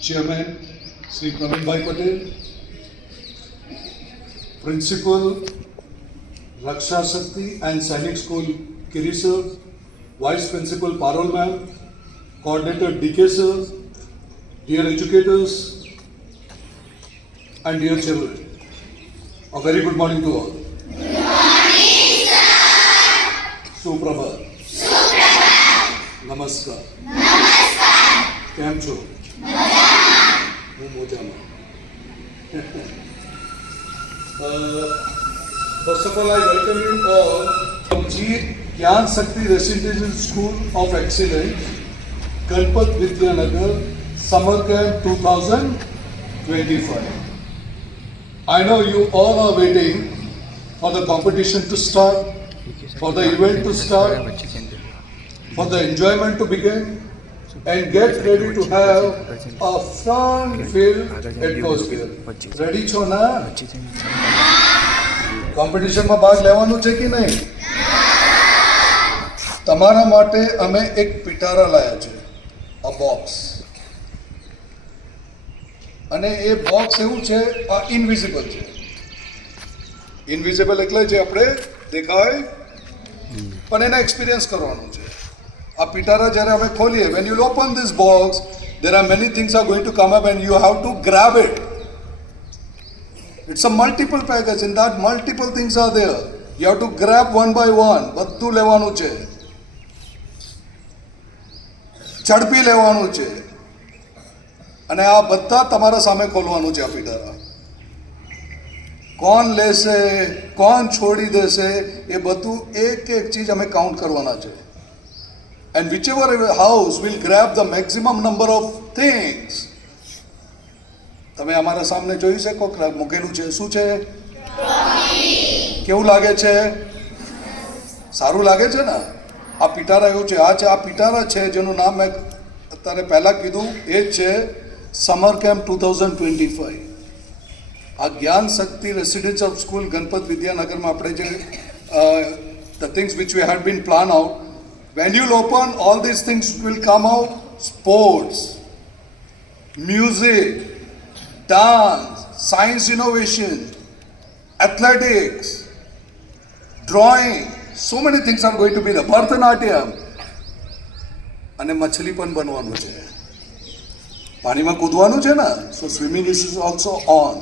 Chairman Sri Praveen Bhai Patel, Principal Raksha Shakti and Sainik School Kiri sir, Vice Principal Parul ma'am, Coordinator DK sir, dear educators and dear children, a very good morning to all. Good morning, sir. Suprabhat. Namaskar. કેમ છો? હું મજામાં. First of all, I welcome you all from G. Gyan Shakti Residential School of Excellence, Ganpat Vidyanagar, Summer Camp 2025. I know you all are waiting for the competition to start, for the event to start, for the enjoyment to begin, and get ready to have a fun-filled atmosphere. Ready છો ના? કોમ્પિટિશનમાં ભાગ લેવાનું છે કે નહીં? તમારા માટે અમે એક પિટારા લાયા છે, a box. અને એ બોક્સ એવું છે, આ ઇનવિઝિબલ છે. ઇનવિઝિબલ એટલે જે આપણે દેખાય પણ એને એક્સપિરિયન્સ કરવાનું છે. આ પિટારા જ્યારે અમે ખોલીએ, when you open this box, there are many things are going to come up and you have to grab it. It's a multiple package. In that, multiple things are there. You have to grab one by one. બધું લેવાનું છે, ઝડપી લેવાનું છે, અને આ બધા તમારા સામે ખોલવાનું છે. આ પિટારા કોણ લેશે, કોણ છોડી દેશે, એ બધું એક એક ચીજ અમે કાઉન્ટ કરવાના છે. And whichever house will grab the maximum number of things. તમે અમારા સામે જોઈ શકો મૂકેલું છે, શું છે? કેવું લાગે છે? સારું લાગે છે ને? આ પિટારા એવું છે. આ છે આ પિટારા છે જેનું નામ મેં અત્યારે પહેલાં કીધું, એ જ છે સમર કેમ્પ 2025. આ જ્ઞાન શક્તિ રેસિડેન્શિયલ સ્કૂલ ગણપત વિદ્યાનગરમાં આપણે જે the things which we had been planned out, when you open, all these things will come out: sports, music, dance, science innovation, athletics, drawing. So many things are going to be there. Bharatanatyam. અને મછલી પણ બનવાનું છે, પાણીમાં કૂદવાનું છે ને, સો swimming is also on.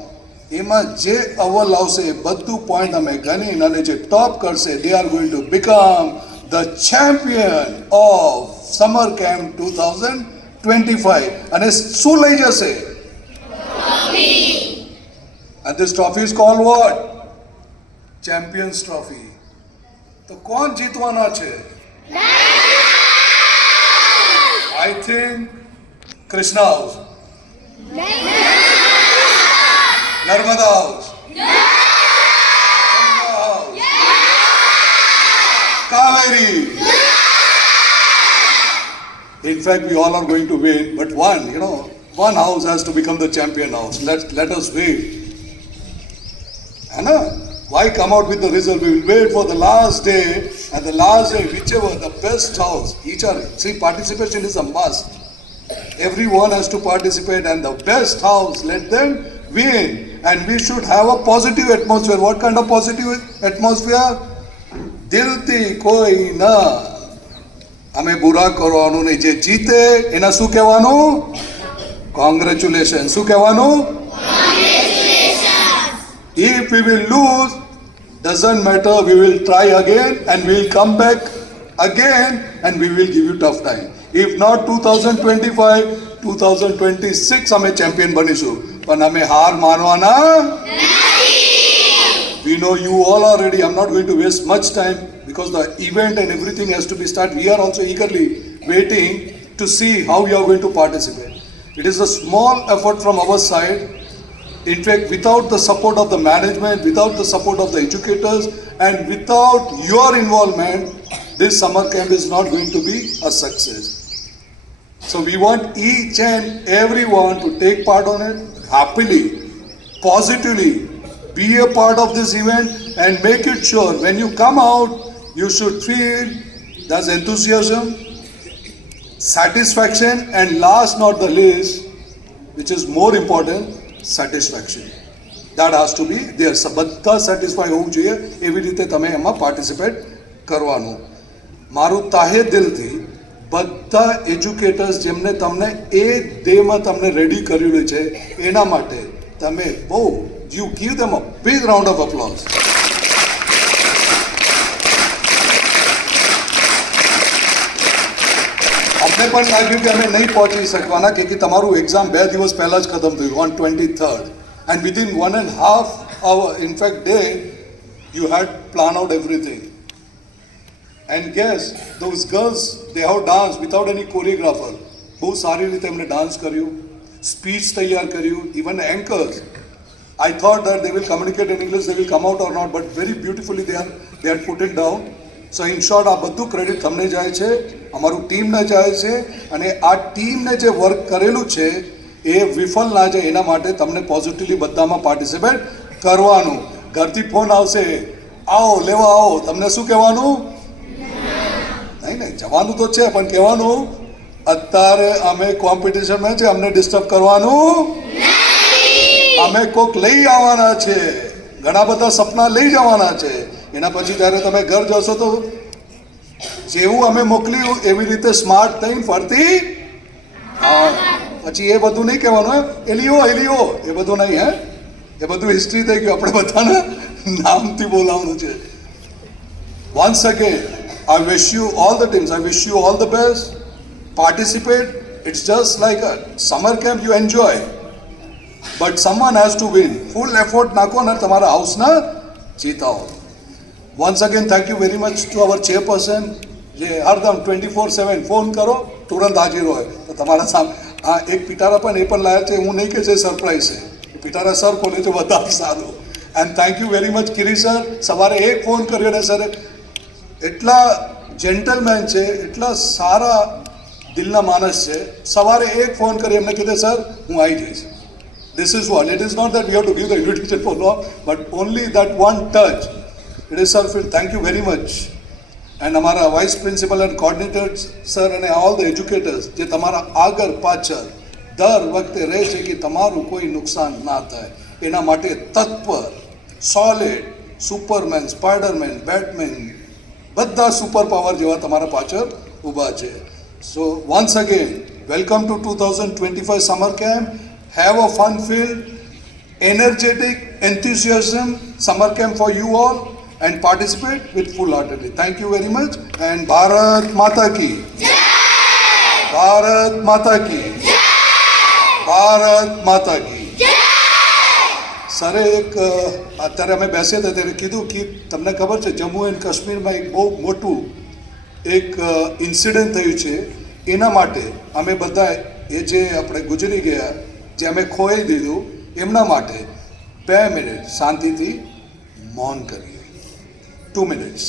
એમાં જે અવ્વલ આવશે એ બધું પોઈન્ટ અમે ગણીને અને જે ટોપ કરશે, they are going to become the champion of Summer Camp 2025. અને શું લઈ જશે? Trophy. And this trophy is called what? Champions Trophy. તો કોણ જીતવાના છે? I think Krishna House, Narmada House, Kaveri. In fact, we all are going to win, but one house has to become the champion house. Let us wait. Anna, why come out with the result? We will wait for the last day, and the last day, whichever the best house, each other. See, participation is a must. Everyone has to participate, and the best house, let them win. And we should have a positive atmosphere. What kind of positive atmosphere? દિલથી કોઈ ના અમે બુરા કરવાનું નહીં. જે જીતે એના શું કહેવાનું? કોંગ્રેચ્યુલેશન. શું કહેવાનું? If we will lose, doesn't matter, we will try again and we will come back again and we will give you tough time. If not 2025, 2026 અમે ચેમ્પિયન બનીશું. પણ અમે હાર માનવાના. We know you all are ready. I'm not going to waste much time because the event and everything has to be started. We are also eagerly waiting to see how you are going to participate. It is a small effort from our side. In fact, without the support of the management, without the support of the educators, and without your involvement, this summer camp is not going to be a success. So we want each and everyone to take part on it happily, positively. Be a part of this event and make it sure when you come out, you should feel there's enthusiasm, satisfaction, and last not the least, which is more important, satisfaction. That has to be there. બધા satisfy હોવું જોઈએ એવી રીતે તમે એમાં participate કરવાનું. મારું તાહે દિલથી બધા એજ્યુકેટર્સ જેમને તમને એ ડેમાં તમને રેડી કરેલું છે એના માટે તમે બહુ you give them a big round of applause. અમને પણ લાગ્યું કે અમે નહીં પહોંચી શકવાના કે તમારું એક્ઝામ 2 દિવસ પહેલાં જ ખતમ થયું on 23rd. And within 1.5 hour, in fact, day, you had planned out everything. And guess, those girls, they have danced without any choreographer. બહુ સારી રીતે એમને ડાન્સ કર્યું, સ્પીચ તૈયાર કર્યું, even anchors. I thought that they will communicate in English, they will come out or not, but very beautifully they had put it down. So in short, આ બધું credit તમને જાય છે, અમારું ટીમને જાય છે, અને આ ટીમને જે વર્ક કરેલું છે એ વિફલ ના જાય એના માટે તમને પોઝિટિવલી બધામાં પાર્ટિસિપેટ કરવાનું. ઘરથી ફોન આવશે, આવો લેવા આવો, તમને શું કહેવાનું? નહીં જવાનું તો છે પણ કહેવાનું અત્યારે અમે કોમ્પિટિશનમાં છે, અમને ડિસ્ટર્બ કરવાનું અમે કોક લઈ આવવાના છે, ઘણા બધા સપના લઈ જવાના છે. એના પછી જ્યારે તમે ઘર જશો તો જેવું અમે મોકલ્યું એવી રીતે સ્માર્ટ થઈને ફરતી પછી એ બધું નહીં કહેવાનું એલિયો એ બધું નહીં. એ બધું હિસ્ટ્રી થઈ ગયું, આપણે બધાને નામથી બોલાવવાનું છે. Once again I wish you all the teams, I wish you all the best. Participate. It's just like a summer camp you enjoy. But someone has to win. Full effort નાખો ને તમારા હાઉસના જીતાઓ. Once again, thank you very much to our chairperson. જે હરદમ 24/7 phone કરો તુરંત હાજર હોય તો તમારા સામે એક પિટારા પણ એ પણ લાયા છે. હું નહીં કે જે સરપ્રાઈઝ છે, પિટારા સર બોલે તો વધારે સારું. And thank you very much Kiri sir. સવારે એક ફોન કર્યો ને સર, એટલા જેન્ટલમેન છે, એટલા સારા દિલના માણસ છે. સવારે એક ફોન કરી એમને કીધે સર હું આવી જઈશ. This is what, it is not that we have to give the invitation for long, but only that one touch. It is sir, thank you very much. And અમારા vice principal and coordinators sir અને all the educators જે તમારા આગળ પાછળ દર વખતે રહે છે કે તમારું કોઈ નુકસાન ના થાય એના માટે તત્પર, સોલિડ, સુપરમેન, સ્પાઈડરમેન, બેટમેન, બધા સુપર પાવર જેવા તમારા પાછળ ઊભા છે. સો once again welcome to 2025 summer camp. Have a fun field, energetic, enthusiasm summer camp for you all and participate with full heartedly. Thank you very much and Bharat Mata ki Jai! Bharat Mata ki Jai! Bharat Mata ki Jai! સરે એક અત્યારે અમે બેસ્યા હતા ત્યારે કીધું કે તમને ખબર છે જમ્મુ એન્ડ કાશ્મીરમાં એક બહુ મોટું એક ઇન્સિડન્ટ થયું છે. એના માટે અમે બધા એ જે આપણે ગુજરી ગયા, જે અમે ખોઈ દીધું, એમના માટે 2 મિનિટ શાંતિથી મૌન કરીએ. 2 minutes.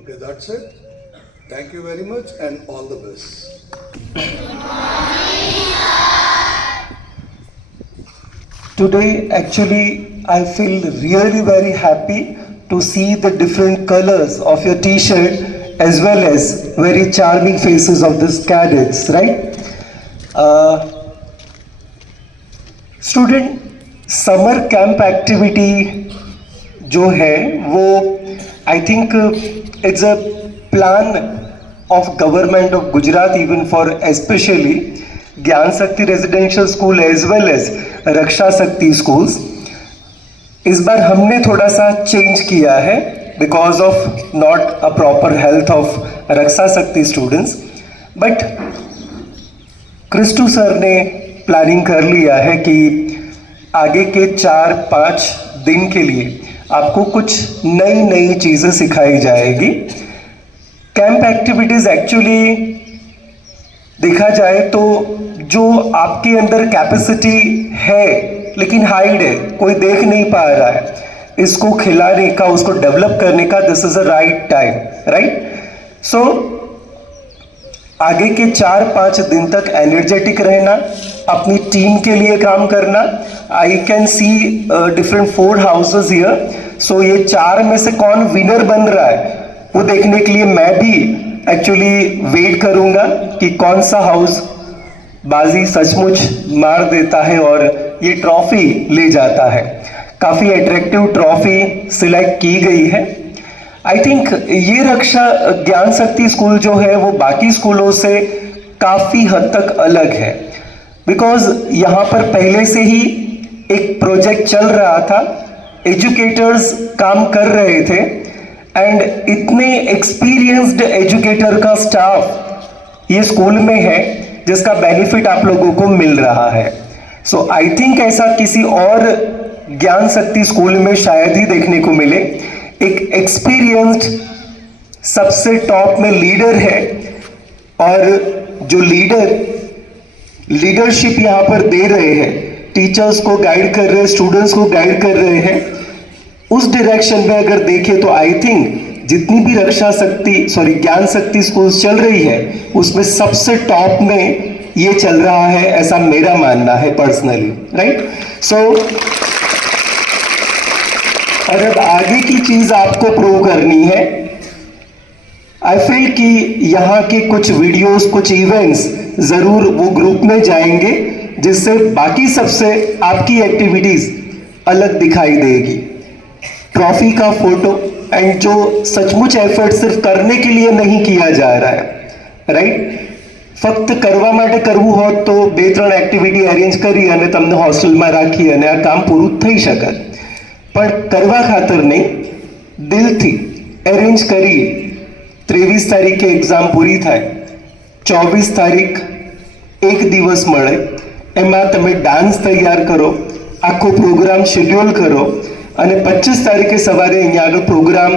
Okay, that's it. Thank you very much and all the best. Today, actually, I feel really very happy to see the different colors of your t-shirt as well as very charming faces of these cadets, right? Student, summer camp activity जो है वो I think it's a plan of government of Gujarat even for especially Gyan Shakti Residential School as well as Raksha Shakti schools. इस बार हमने थोड़ा सा change किया है because of not a proper health of Raksha Shakti students, but Kristu sir ने planning कर लिया है कि आगे के 4-5 दिन के लिए आपको कुछ नई नई चीज़ें सिखाई जाएगी। कैंप एक्टिविटीज़ एक्चुअली देखा जाए तो जो आपके अंदर कैपेसिटी है लेकिन हाइड है, कोई देख नहीं पा रहा है, इसको खिलाने का, उसको डेवलप करने का this is a right time, right? So आगे के 4-5 दिन तक एनर्जेटिक रहना, अपनी टीम के लिए काम करना। I can see different 4 houses here, so ये 4 में से कौन विनर बन रहा है वो देखने के लिए मैं भी एक्चुअली वेट करूंगा कि कौन सा हाउस बाजी सचमुच मार देता है और ये ट्रॉफी ले जाता है। काफ़ी अट्रैक्टिव ट्रॉफी सिलेक्ट की गई है। आई थिंक ये रक्षा ज्ञान शक्ति स्कूल जो है वो बाकी स्कूलों से काफ़ी हद तक अलग है, बिकॉज यहाँ पर पहले से ही एक प्रोजेक्ट चल रहा था, एजुकेटर्स काम कर रहे थे एंड इतने एक्सपीरियंस्ड एजुकेटर का स्टाफ ये स्कूल में है जिसका बेनिफिट आप लोगों को मिल रहा है। सो आई थिंक ऐसा किसी और ज्ञान शक्ति स्कूल में शायद ही देखने को मिले। एक एक्सपीरियंस्ड सबसे टॉप में लीडर है और जो लीडरशिप यहाँ पर दे रहे हैं, टीचर्स को गाइड कर रहे हैं, स्टूडेंट्स को गाइड कर रहे हैं, उस डायरेक्शन में अगर देखें तो आई थिंक जितनी भी ज्ञान शक्ति स्कूल्स चल रही है उसमें सबसे टॉप में ये चल रहा है, ऐसा मेरा मानना है पर्सनली, राइट? सो और अब आगे की चीज आपको प्रूव करनी है। आई फील कि यहाँ के कुछ वीडियोस, कुछ इवेंट्स जरूर वो ग्रुप में जाएंगे जिससे बाकी सबसे आपकी एक्टिविटीज अलग दिखाई देगी। ट्रॉफी का फोटो एंड जो सचमुच एफर्ट सिर्फ करने के लिए नहीं किया जा रहा है, રાઈટ? ફક્ત કરવા માટે કરવું હોત તો 2-3 એક્ટિવિટી અરેન્જ કરી અને તમને હોસ્ટેલમાં રાખી અને આ કામ પૂરું થઈ શકત, પણ કરવા ખાતર નહીં, દિલથી એરેન્જ કરી 23 તારીખે એક્ઝામ પૂરી થાય, 24 તારીખ એક દિવસ મળે, એમાં તમે ડાન્સ તૈયાર કરો, આખો પ્રોગ્રામ શેડ્યુલ કરો અને 25 તારીખે સવારે અહીંયા આગળ પ્રોગ્રામ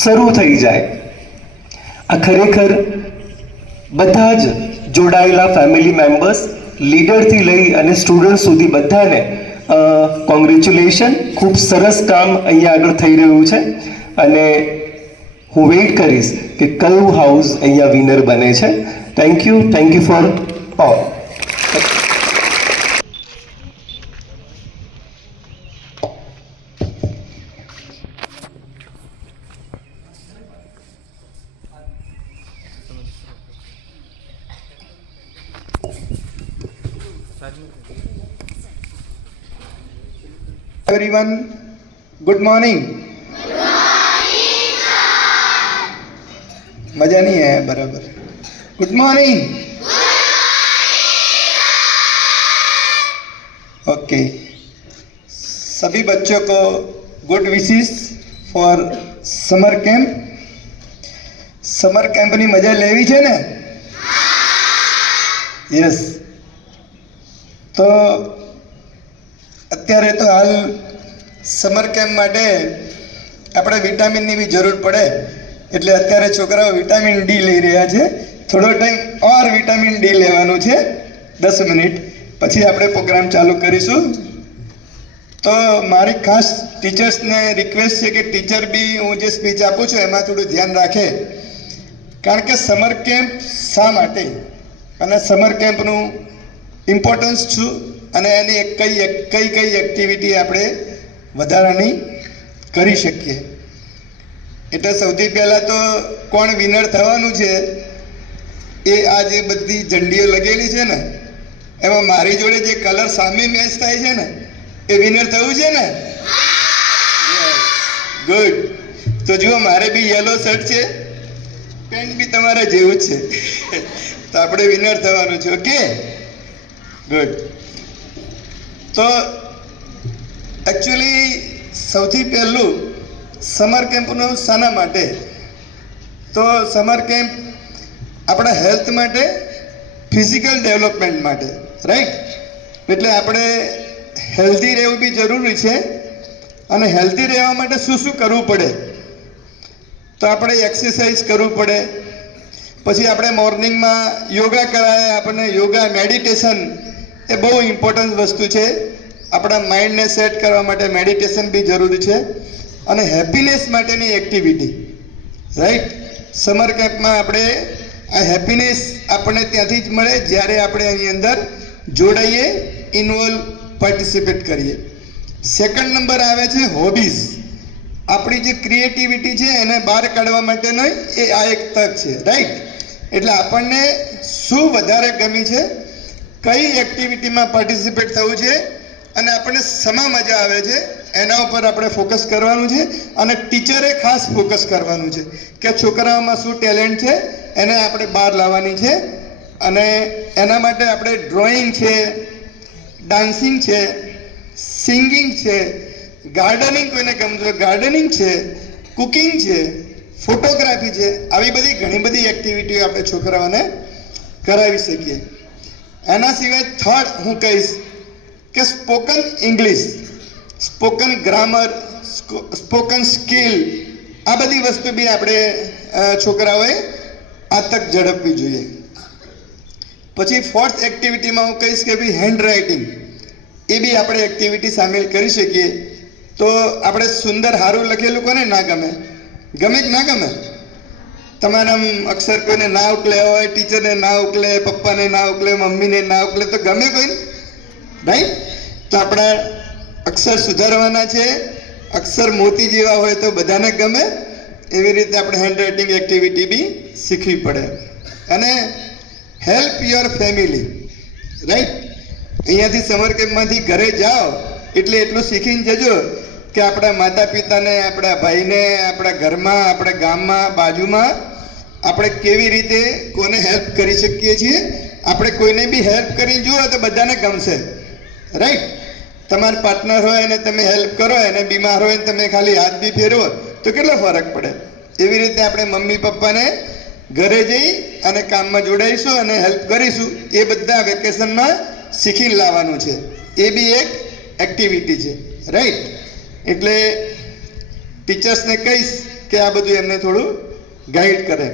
શરૂ થઈ જાય. આ ખરેખર બધા જ જોડાયેલા ફેમિલી મેમ્બર્સ, લીડરથી લઈ અને સ્ટુડન્ટ સુધી બધાને કોંગ્રેચ્યુલેશન. ખૂબ સરસ કામ અહીંયા આગળ થઈ રહ્યું છે અને હું વેઇટ કરીશ કે કયું હાઉસ અહીંયા વિનર બને છે. Thank you for all. Everyone, good morning. मजा नहीं है बराबर. Good morning. ओके, सभी बच्चों को good wishes for summer camp. Summer camp ની મજા લેવી છે ને? યસ. તો અત્યારે તો હાલ સમર કેમ્પ માટે આપણે વિટામિનની બી જરૂર પડે, એટલે અત્યારે છોકરાઓ વિટામિન ડી લઈ રહ્યા છે. થોડો ટાઈમ ઓર વિટામિન ડી લેવાનું છે, 10 મિનિટ પછી આપણે પ્રોગ્રામ ચાલુ કરીશું. તો મારી ખાસ ટીચર્સને રિક્વેસ્ટ છે કે ટીચર બી હું જે સ્પીચ આપું છું એમાં થોડું ધ્યાન રાખે, કારણ કે સમર કેમ્પ શા માટે અને સમર કેમ્પનું ઇમ્પોર્ટન્સ શું અને એની કઈ એક્ટિવિટી આપણે વધારાની કરી શકીએ. એટલે સૌથી પહેલાં તો કોણ વિનર થવાનું છે એ આ જે બધી ઝંડીઓ લગેલી છે ને એમાં મારી જોડે જે કલર સામે મેચ થાય છે ને એ વિનર થવું છે ને? ગુડ. તો જુઓ, મારે બી યલો શર્ટ છે, પેન્ટ બી તમારા જેવું જ છે, તો આપણે વિનર થવાનું છે. Okay, good. તો એકચ્યુઅલી સૌથી પહેલું સમર કેમ્પનું શાના માટે? તો સમર કેમ્પ આપણા હેલ્થ માટે, ફિઝિકલ ડેવલપમેન્ટ માટે, રાઈટ? એટલે આપણે હેલ્ધી રહેવું બી જરૂરી છે અને હેલ્ધી રહેવા માટે શું શું કરવું પડે, તો આપણે એક્સરસાઇઝ કરવું પડે. પછી આપણે મોર્નિંગમાં યોગા કરાય, આપણને યોગા મેડિટેશન એ બહુ ઇમ્પોર્ટન્ટ વસ્તુ છે. આપણા માઇન્ડને સેટ કરવા માટે મેડિટેશન બી જરૂરી છે. અને હેપીનેસ માટેની એક્ટિવિટી, રાઈટ. સમર કેમ્પમાં આપણે આ હેપીનેસ આપણને ત્યાંથી જ મળે જ્યારે આપણે એની અંદર જોડાઈએ, ઇન્વોલ્વ, પાર્ટિસિપેટ કરીએ. સેકન્ડ નંબર આવે છે હોબીઝ. આપણી જે ક્રિએટિવિટી છે એને બહાર કાઢવા માટેનો એ આ એક તક છે, રાઈટ. એટલે આપણને શું વધારે ગમી છે, કઈ એક્ટિવિટીમાં પાર્ટિસિપેટ થવું છે અને આપણને શેમાં મજા આવે છે એના ઉપર આપણે ફોકસ કરવાનું છે. અને ટીચરે ખાસ ફોકસ કરવાનું છે કે છોકરાઓમાં શું ટેલેન્ટ છે એને આપણે બહાર લાવવાની છે. અને એના માટે આપણે ડ્રોઈંગ છે, ડાન્સિંગ છે, સિંગિંગ છે, ગાર્ડનિંગ, કોઈને ગમતું ગાર્ડનિંગ છે, કુકિંગ છે, ફોટોગ્રાફી છે, આવી બધી ઘણી બધી એક્ટિવિટીઓ આપણે છોકરાઓને કરાવી શકીએ. એના સિવાય થર્ડ હું કહીશ કે spoken English, spoken grammar, spoken skill, આ બધી વસ્તુ બી આપણે છોકરાઓએ આ તક ઝડપવી જોઈએ. પછી ફોર્થ એક્ટિવિટીમાં હું કહીશ કે ભાઈ હેન્ડ રાઇટિંગ, એ બી આપણે એક્ટિવિટી સામેલ કરી શકીએ. તો આપણે સુંદર સારું લખેલું કોને ના ગમે? ગમે કે ના ગમે? તમારા અક્ષર કોઈને ના ઉકલે હોય, ટીચરને ના ઉકલે, પપ્પાને ના ઉકલે, મમ્મીને ના ઉકલે, તો ગમે કોઈને? રાઈટ. તો આપણા અક્ષર સુધારવાના છે. અક્ષર મોતી જેવા હોય તો બધાને ગમે. એવી રીતે આપણે હેન્ડ રાઇટિંગ એક્ટિવિટી બી શીખવી પડે. અને હેલ્પ યોર ફેમિલી, રાઈટ. અહીંયાથી સમર કેમ્પમાંથી ઘરે જાઓ એટલે એટલું શીખીને જજો કે આપણા માતા પિતાને, આપણા ભાઈને, આપણા ઘરમાં, આપણા ગામમાં, બાજુમાં આપણે કેવી રીતે કોને હેલ્પ કરી શકીએ છીએ. આપણે કોઈને બી હેલ્પ કરીને જુઓ તો બધાને ગમશે, રાઈટ. તમારા પાર્ટનર હોય અને તમે હેલ્પ કરો, એને બીમાર હોય ને તમે ખાલી હાથ બી ફેરવો તો કેટલો ફરક પડે. એવી રીતે આપણે મમ્મી પપ્પાને ઘરે જઈ અને કામમાં જોડાઈશું અને હેલ્પ કરીશું. એ બધા વેકેશનમાં શીખીને લાવવાનું છે. એ બી એક એક્ટિવિટી છે, રાઈટ. એટલે ટીચર્સને કહીશ કે આ બધું એમને થોડું ગાઈડ કરે,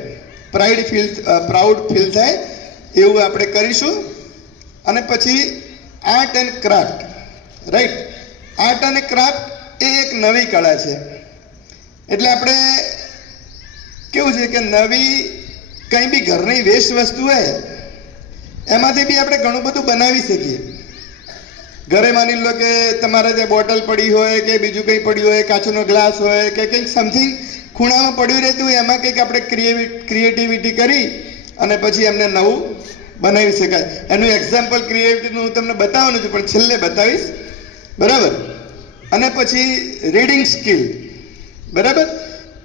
પ્રાઉડ ફીલ થાય એવું આપણે કરીશું. અને પછી art and craft, right. Art અને ક્રાફ્ટ એ એક નવી કળા છે. એટલે આપણે કેવું છે કે નવી કંઈ બી ઘરની વેસ્ટ વસ્તુ હોય એમાંથી બી આપણે ઘણું બધું બનાવી શકીએ. ઘરે માની લો કે તમારે ત્યાં બોટલ પડી હોય કે બીજું કંઈ પડ્યું હોય, કાચનો ગ્લાસ હોય કે કંઈક સમથિંગ ખૂણામાં પડ્યું રહેતું હોય, એમાં કંઈક આપણે ક્રિએટિવિટી કરી અને પછી એમને નવું બનાવી શકાય. એનું એક્ઝામ્પલ ક્રિએટિવિટીનું હું તમને બતાવવાનું છું, પણ છેલ્લે બતાવીશ, બરાબર. અને પછી રીડિંગ સ્કિલ, બરાબર.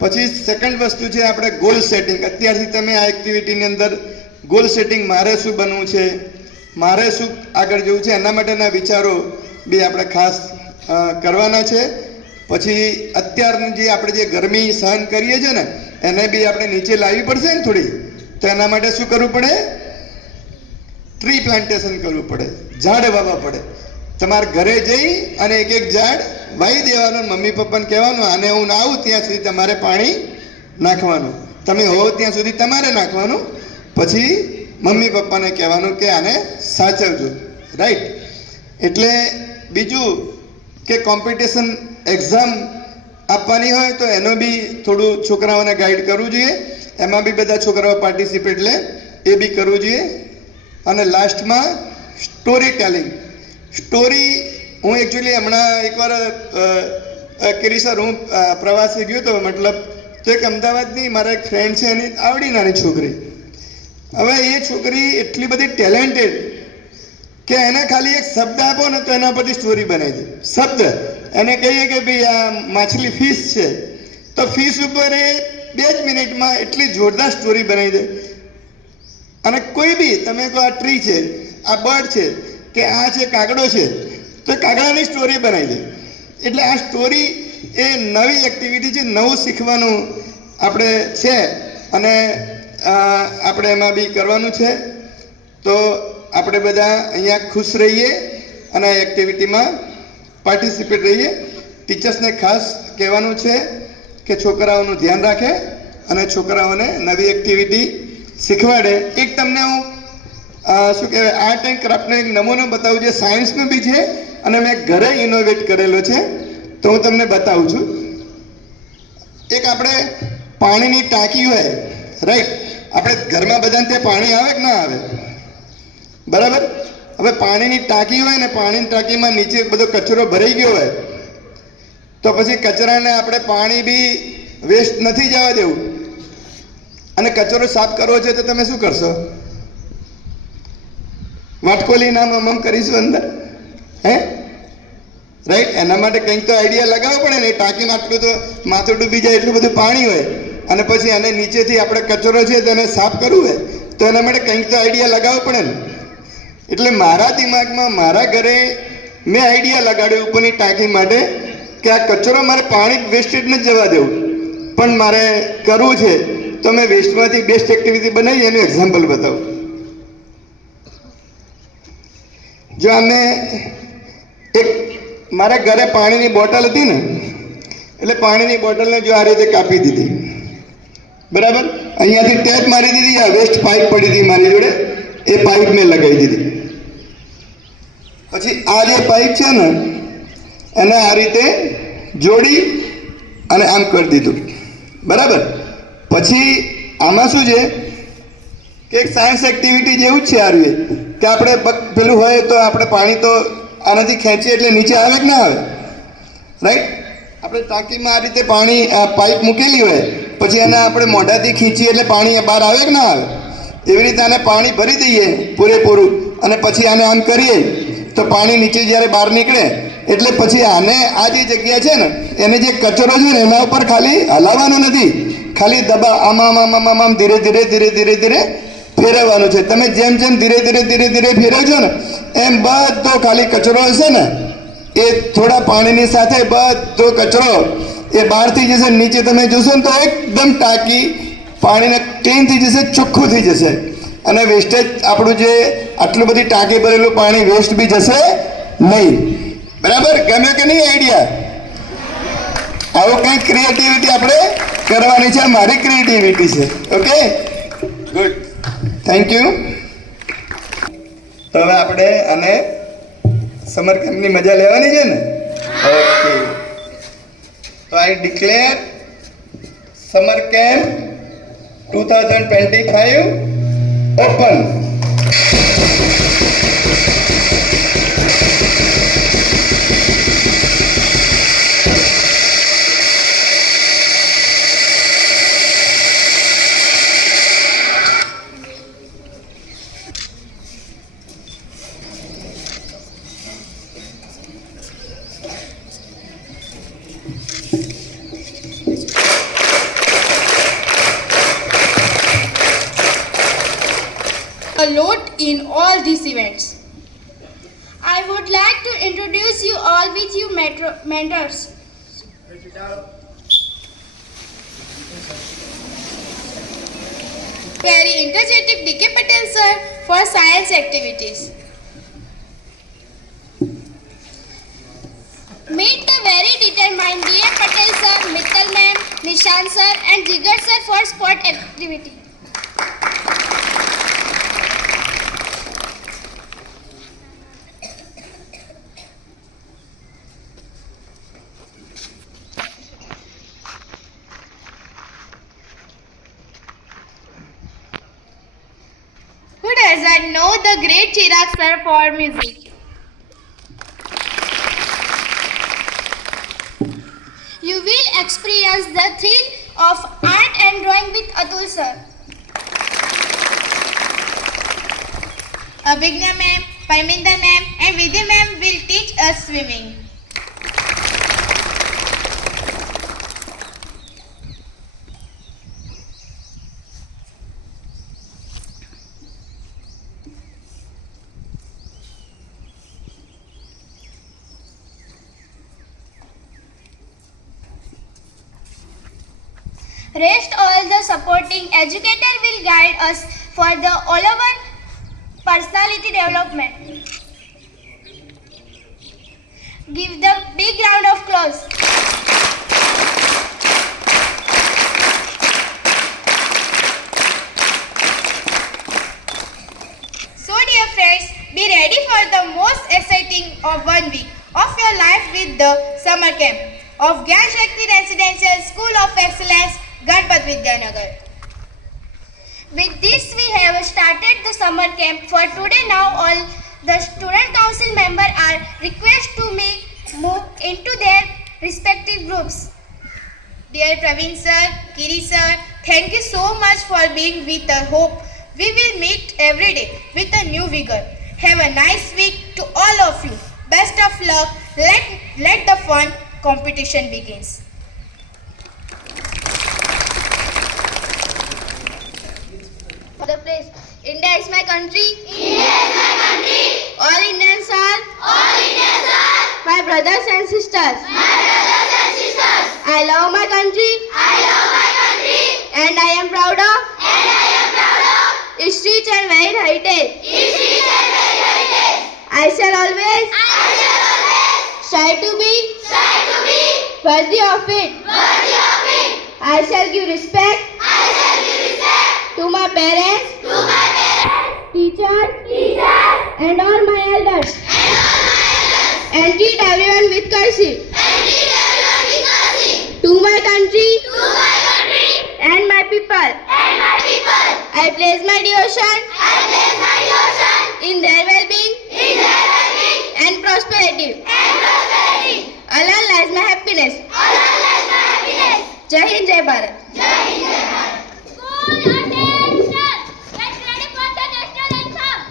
પછી સેકન્ડ વસ્તુ છે આપણે ગોલ સેટિંગ. અત્યારથી તમે આ એક્ટિવિટીની અંદર ગોલ સેટિંગ, મારે શું બનવું છે, મારે શું આગળ જવું છે, એના માટેના વિચારો બી આપણે ખાસ કરવાના છે. પછી અત્યારની જે આપણે જે ગરમી સહન કરીએ છીએ ને એને બી આપણે નીચે લાવવી પડશે ને થોડી, તો એના માટે શું કરવું પડે? ટ્રી પ્લાન્ટેશન કરવું પડે, ઝાડ વાવવા પડે. તમારે ઘરે જઈ અને એક એક ઝાડ વાવી દેવાનું, મમ્મી પપ્પાને કહેવાનું આને હું ના આવું ત્યાં સુધી તમારે પાણી નાખવાનું, તમે હો ત્યાં સુધી તમારે નાખવાનું. પછી મમ્મી પપ્પાને કહેવાનું કે આને સાચવજો, રાઈટ. એટલે બીજું કે કોમ્પિટિશન એક્ઝામ આપવાની હોય તો એનો બી થોડું છોકરાઓને ગાઈડ કરવું જોઈએ. એમાં બી બધા છોકરાઓ પાર્ટિસિપેટ લે, એ બી કરવું જોઈએ. અને લાસ્ટમાં સ્ટોરી ટેલિંગ. સ્ટોરી હું એકચ્યુઅલી હમણાં એકવાર કેરીસર હું પ્રવાસે ગયો હતો, મતલબ તો એક અમદાવાદની મારા એક ફ્રેન્ડ છે, એની આવડી નાની છોકરી. હવે એ છોકરી એટલી બધી ટેલેન્ટેડ કે એને ખાલી એક શબ્દ આપો ને તો એના પરથી સ્ટોરી બનાવી દે. શબ્દ એને કહીએ કે ભાઈ આ માછલી ફિશ છે તો ફિશ ઉપર એ 2 જ મિનિટમાં એટલી જોરદાર સ્ટોરી બનાવી દે. અને કોઈ બી તમે કહો આ ટ્રી છે, આ બર્ડ છે, કે આ છે કાગડો છે, તો કાગડાની સ્ટોરી બનાવી દે. એટલે આ સ્ટોરી એ નવી એક્ટિવિટી છે, નવું શીખવાનું આપણે છે અને આપણે એમાં બી કરવાનું છે. તો આપણે બધા અહીંયા ખુશ રહીએ અને આ એક્ટિવિટીમાં પાર્ટિસિપેટ રહીએ. ટીચર્સને ખાસ કહેવાનું છે કે છોકરાઓનું ધ્યાન રાખે અને છોકરાઓને નવી એક્ટિવિટી શીખવાડે. એક તમને હું શું કહેવાય આર્ટ એન્ડ ક્રાફ્ટનો એક નમૂનો બતાવું, જે સાયન્સનું બી છે અને મેં ઘરે ઇનોવેટ કરેલો છે, તો હું તમને બતાવું છું. એક આપણે પાણીની ટાંકી હોય, રાઈટ, આપણે ઘરમાં બધાને ત્યાં પાણી આવે કે ના આવે, બરાબર? હવે પાણીની ટાંકી હોય ને, પાણીની ટાંકીમાં નીચે બધો કચરો ભરાઈ ગયો હોય, તો પછી કચરાને આપણે પાણી બી વેસ્ટ નથી જવા દેવું, અને કચરો સાફ કરવો છે તો તમે શું કરશો? વાટકોલી નામ અમમ કરીશું અંદર, હે, રાઈટ? એના માટે કંઈક તો આઈડિયા લગાવવો પડે ને. એ ટાંકીમાં આટલું તો માથું ડૂબી જાય એટલું બધું પાણી હોય, અને પછી આને નીચેથી આપણે કચરો છે તેને સાફ કરવું હોય, તો એના માટે કંઈક તો આઈડિયા લગાવવો પડે ને. એટલે મારા દિમાગમાં મારા ઘરે મેં આઈડિયા લગાડ્યો ઉપરની ટાંકી માટે કે આ કચરો મારે પાણી વેસ્ટેજ નથી જવા દેવું, પણ મારે કરવું છે, તો મેં વેસ્ટમાંથી બેસ્ટ એક્ટિવિટી બનાવી એનું એક્ઝામ્પલ બતાવું. જો અમે એક મારા ઘરે પાણીની બોટલ હતી ને, એટલે પાણીની બોટલને જો આ રીતે કાપી દીધી, બરાબર? અહીંયાથી ટેપ મારી દીધી, આ વેસ્ટ પાઇપ પડી હતી મારી જોડે, એ પાઇપ મેં લગાવી દીધી. પછી આ જે પાઇપ છે ને એને આ રીતે જોડી અને આમ કરી દીધું, બરાબર? પછી આમાં શું છે કે એક સાયન્સ એક્ટિવિટી જેવું જ છે આ રીતે, કે આપણે પેલું હોય તો આપણે પાણી તો આનાથી ખેંચીએ એટલે નીચે આવે કે ના આવે, રાઈટ? આપણે ટાંકીમાં આ રીતે પાણી પાઇપ મૂકેલી હોય, પછી એને આપણે મોઢાથી ખીંચીએ એટલે પાણી બહાર આવે કે ના આવે, એવી રીતે આને પાણી ભરી દઈએ પૂરેપૂરું, અને પછી આને આમ કરીએ તો પાણી નીચે જ્યારે બહાર નીકળે, એટલે પછી આને આ જે જગ્યા છે ને એને જે કચરો છે ને એના ઉપર ખાલી હલાવવાનો નથી, ખાલી દબા આમ આમ આમ આમ આમ ધીરે ધીરે ધીરે ધીરે ધીરે ફેરવવાનું છે. તમે જેમ જેમ ધીરે ધીરે ધીરે ધીરે ફેરવજો ને એમ બધો ખાલી કચરો હશે ને એ થોડા પાણીની સાથે બધો કચરો એ બહારથી જશે, નીચે તમે જોશો ને તો એકદમ ટાંકી પાણીને ક્લીન થઈ જશે, ચોખ્ખું થઈ જશે, અને વેસ્ટેજ આપણું જે આટલું બધી ટાંકી ભરેલું પાણી વેસ્ટ બી જશે નહીં. બરાબર? ગમ્યો કે નહીં આઈડિયા? આવું કંઈક ક્રિએટિવિટી આપણે કરવાની છે, મારી ક્રિએટિવિટી છે. Okay, good, thank you. તો હવે આપણે આને સમર કેમ્પની મજા લેવાની છે ને? ઓકે, તો I declare summer camp 2025 open. A lot in all these events. I would like to introduce you all with you mentors. Very energetic D.K. Patel sir for science activities. Meet the very determined D.M. Patel sir, Mittal ma'am, Nishan sir and Jigar sir for sport activity. Who doesn't know the great Chirag sir for music? You will experience the thrill of art and drawing with Atul sir. Abhigna ma'am, Parminda ma'am and Vidhi ma'am will teach us swimming. Rest all the supporting educator will guide us for the all-over personality development. Give the big round of applause. for 1 week of your life with the summer camp of Gyan Shakti Residential School of Excellence, Ganpat Vidyanagar. With this, we have started the summer camp for today. Now, all the student council members are requested to move into their respective groups. Dear Praveen sir, Kiri sir, thank you so much for being with us. Hope we will meet every day with a new vigor. Have a nice week to all of you. Best of luck. Let the fun competition begins. The place. India is my country. India is my country. All Indians are. All Indians are. My brothers and sisters. My brothers and sisters. I love my country. I love my country. And I am proud of. And I am proud of. Its rich and varied heritage. Its rich and varied heritage. I shall always. I shall always. Strive to be. Strive to be. Worthy of it. Worthy of it. I shall give respect. I shall give respect. To my parents. To my parents. Teachers. Teachers. And all my elders. And all my elders. And treat everyone with courtesy. And treat everyone with courtesy. To my country. To my country. And my people. And my people. I place my devotion. I place my devotion. In their well-being. In their well-being. And prosperity. And prosperity. Allah lies my happiness. Allah lies my happiness. Jai Hind, Jai Bharat. Jai Hind, Jai Bharat. School attention. Get ready for the national anthem.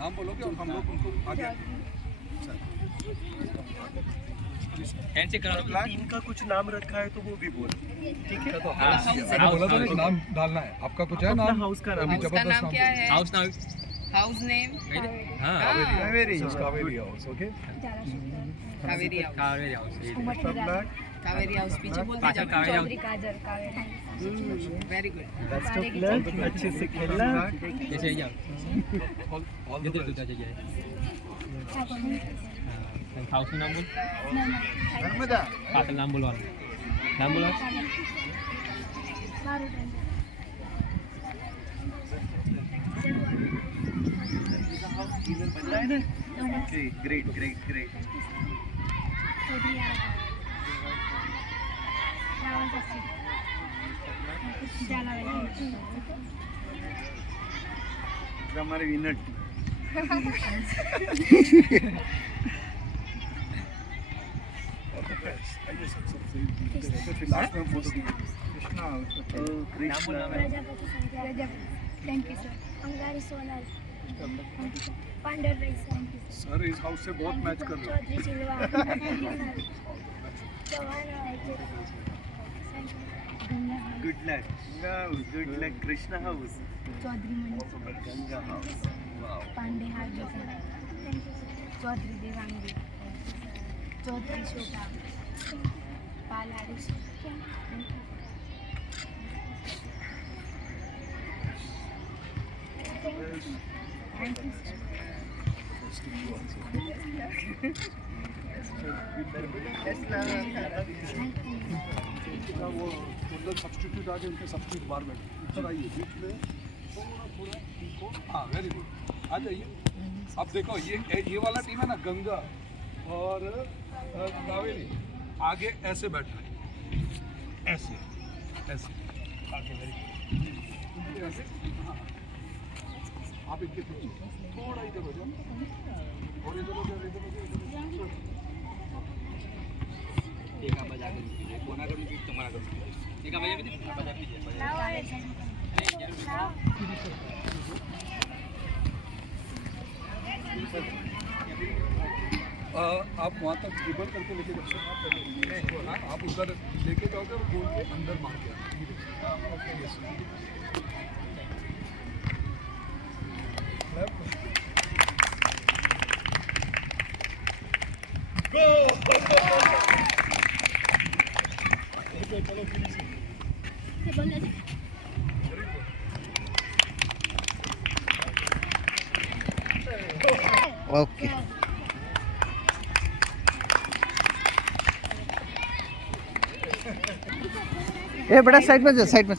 नाम बोलोगे और हम लोग उनको आगे team का कुछ नाम रखा है तो वो भी बोल। ठीक है, तो मैंने बोला था ना, नाम डालना है आपका कुछ है नाम हाउस का अभी नाम जबरदस्त नाम क्या है? House now house name Kaveri house okay Kaveri house Kaveri house Kaveri house पीछे बोलते पाछा जाओ Kaveri house very good best of luck, अच्छे से खेलना। जैसे जाओ जल्दी जल्दी जाइए हाउस नाम बोल નર્મદા પાછળ નામ બોલવાનું નામ બોલવાનું ग्रेट ग्रेट ग्रेट। તમારે વિનર लास्ट में photo Krishna thank you sir. अंगारी सोनल पांडर राइस सर इस हाउस से बहुत मैच कर रहे चौधरी चिलवा Chauhan good luck Krishna house Chaudhary Mani Ganga house Pandey Hardik Chaudhary Devangi Chaudhary Shobha Pal आरिस वो मतलब सब्स्टिट्यूट आके उनके सब्स्टिट्यूट बार बैठे इधर आइए बीच में थोड़ा थोड़ा इनको हाँ वेरी गुड आ जाइए अब देखो ये वाला टीम है ना, गंगा और कावेरी आगे ऐसे बैठा है, ऐसे ऐसे आगे, वेरी गुड, ऐसे, हाँ आप इनके पीछे थोड़ा इधर हो जाओ और इधर हो जाओ, इधर हो जाओ, एक आप बजा के दीजिए, कोना कर दीजिए, तुम्हारा कर दीजिए, एक आप बजा के दीजिए, बजा दीजिए, आप वहाँ तक ड्रिबल करके लेके जाओ, हाँ आप उधर लेके जाओगे और गोल के अंदर मार के ओके ए बेटा साइड में जा, साइड में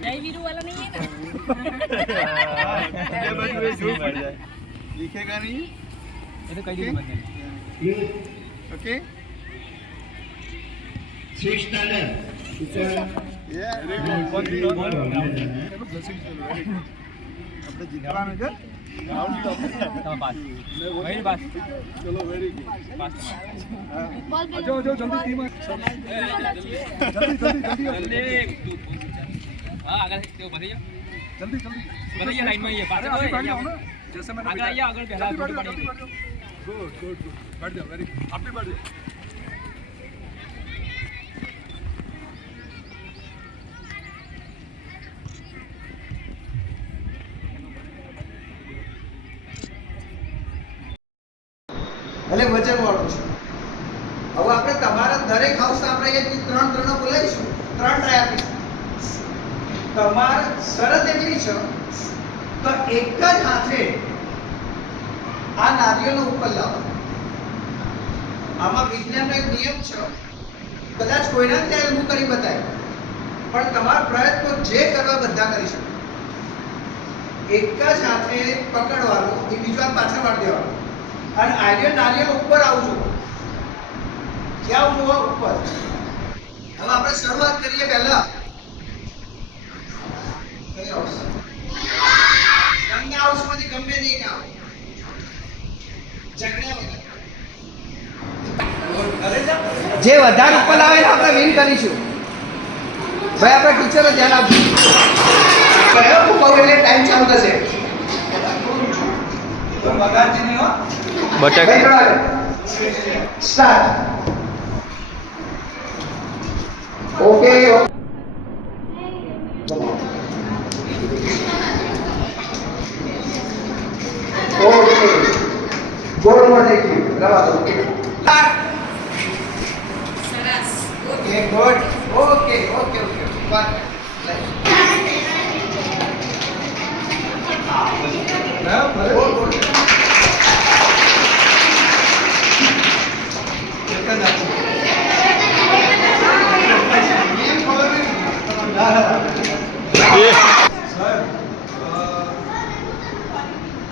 जय वीरू वाला नहीं है ना? दिखेगा नहीं। ये तो कई दिन बनने ओके આપણે જીતવાનું છે। वेरी पास चलो वेरी गुड, पास आ जाओ जल्दी टीम जल्दी हाँ अगर तो बताइए जल्दी बताइए लाइन में ये पास अरे आगे बैठ जाओ ना, जैसे मैंने आगे आइए आगे पहला जल्दी बैठ थोड़ी जाओ, पड़ी जल्दी बैठ जाओ, गुड बैठ जाओ, वेरी गुड, आप भी बैठ जाओ। ભલે વજનવાળું છે। હવે આપણે તમારા દરેક હાઉસ આપણે અહીંયાથી ત્રણ બોલાવીશું, ત્રણ ટ્રાય આપીશું। તમારે શરત એવી છે તો એક જ હાથે આ નારિયેળનો ઉપર લાવો। આમાં વિજ્ઞાનનો એક નિયમ છે, કદાચ કોઈના ત્યાં હું કરી બતાવી, પણ તમારા પ્રયત્નો જે કરવા બધા કરી શકો। એક જ હાથે પકડવાનું, એ બીજો હાથ પાછળ વાળી દેવાનો અને આર્યન નારિયેળ ઉપર આવજો, ક્યાં આવજો ઉપર। હવે આપણે શરૂઆત કરીએ પહેલા કઈ હાઉસ? ગંગા હાઉસમાંથી ગમે તે એક આવો, ઝઘડ્યા વગર। જે વધારે ઉપર આવે ને આપણે વિન કરીશું। ભાઈ આપણે ટીચરો ધ્યાન આપજો, કયો ફૂંકાવ એટલે ટાઈમ ચાલુ થશે। તો મગાજી નહીં હો, बटक स्टार्ट ओके ओके गोल मोड़ देखिए रवा दो सरस okay good okay okay okay one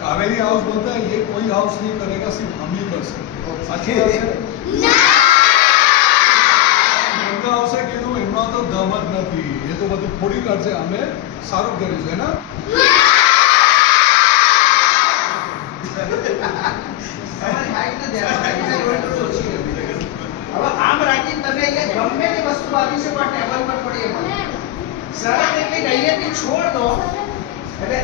Kaveri house बोलता है, ये कोई हाउस नहीं करेगा, सिर्फ हम ही कर सकते। अच्छी बात है। ગંગા હાઉસે કીધું એમાં તો દમ જ નથી, એ તો બધું ફોડી કાઢશે, અમે સારું કર્યું છે ને। તમારી હાઈટને ધ્યાન હવે આમ રાખીને તમે અહીંયા ગમે તે વસ્તુ આપી શકો, આ ટેબલ પર પડી એમાં શરત એટલી કે અહીંયાથી છોડ દો એટલે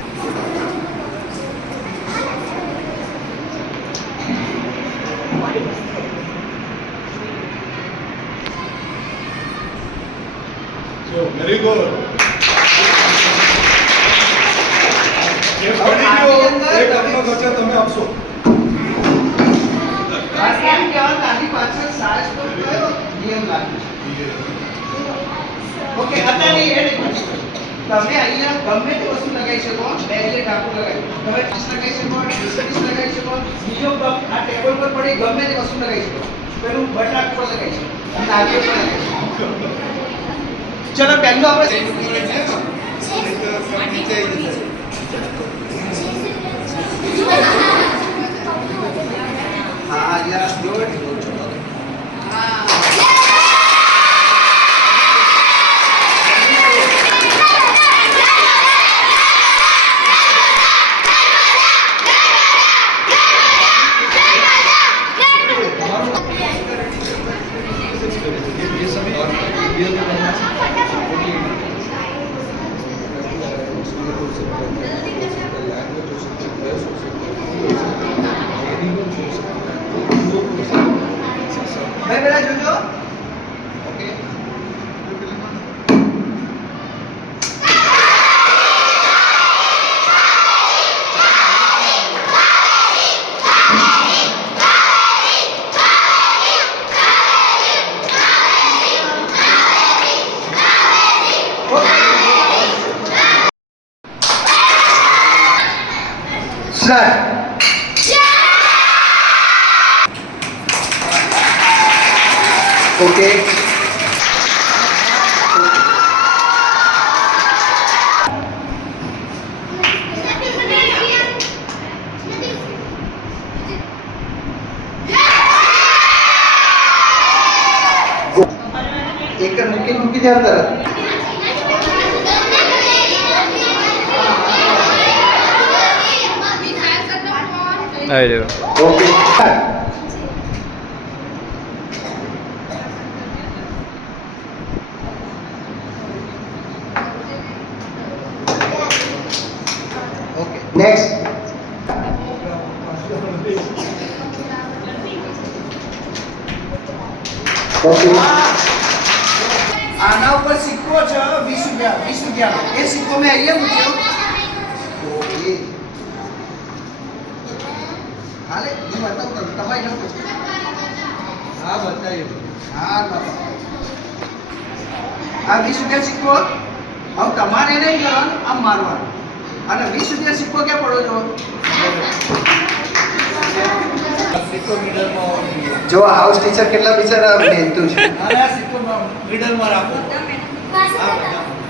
વેરી ગુડ, તમે આપશો। એમ કહેવાનું આની પાછળ સાયન્સ નો કયો નિયમ લાગે છે? ઓકે અત્યારે એ તમે અહીંયા ગમે તે વસ્તુ લગાવી શકો, બેરિયર ટાંકુ લગાવી, તમે પીસ લગાવી શકો, પીસ લગાવી શકો, બીજો કપ આ ટેબલ પર પડી ગમે તે વસ્તુ લગાવી શકો, પેલું બટાક પર લગાવી શકો અને નારિયેળ પર લગાવી શકો। ચલો પહેલું આપણે હા યસ ગુડ ભાઈ પેલા જોજો ઓકે સ્ટાર્ટ ઓકે એક મૂકી દે તરત અરે ઓકે ઓકે નેક્સ્ટ ઓકે આના ઉપર સિક્કો છે 20 રૂપિયા એ સિક્કો મેં અહીંયા મૂક્યો ઓકે હાલે હું બતાવું તમને તમારી ન પૂછો હા બતાવ્યું હા બતાવો આ 20 રૂપિયા સિક્કો હવે તમારે નહીં કરવાનું આમ મારવાનું અને 20 રૂપિયા સિક્કો ક્યાં પડો છો જો હાઉસ ટીચર કેટલા બિચારા મહેનતુ છે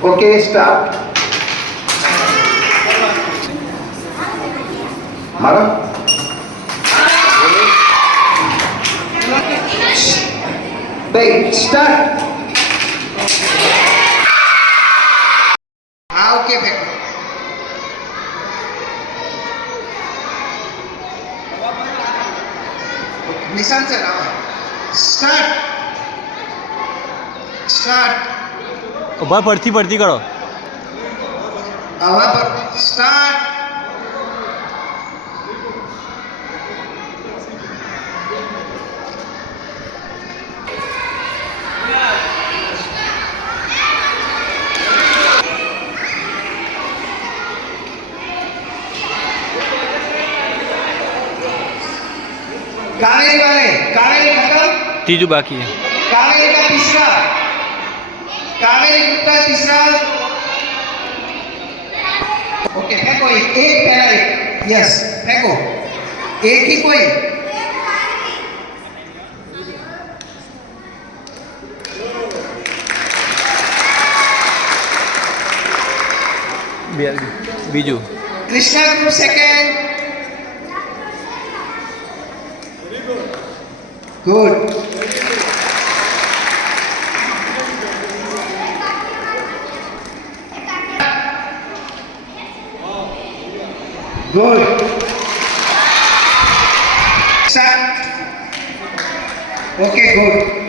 ઓકે સ્ટાર્ટ મારો ભાઈ સ્ટાર્ટ હા ઓકે ફેંકો નિશાન સર આવો સ્ટાર્ટ ઉભા પડતી પડતી કરો આવા પર સ્ટાર્ટ कावेरी खत्म तीजू बाकी है कावेरी का तीसरा कावेरी गुप्ता तीसरा ओके फेंको एक पहला एक यस फेंको एक ही कोई Biju Krishna group second good good okay good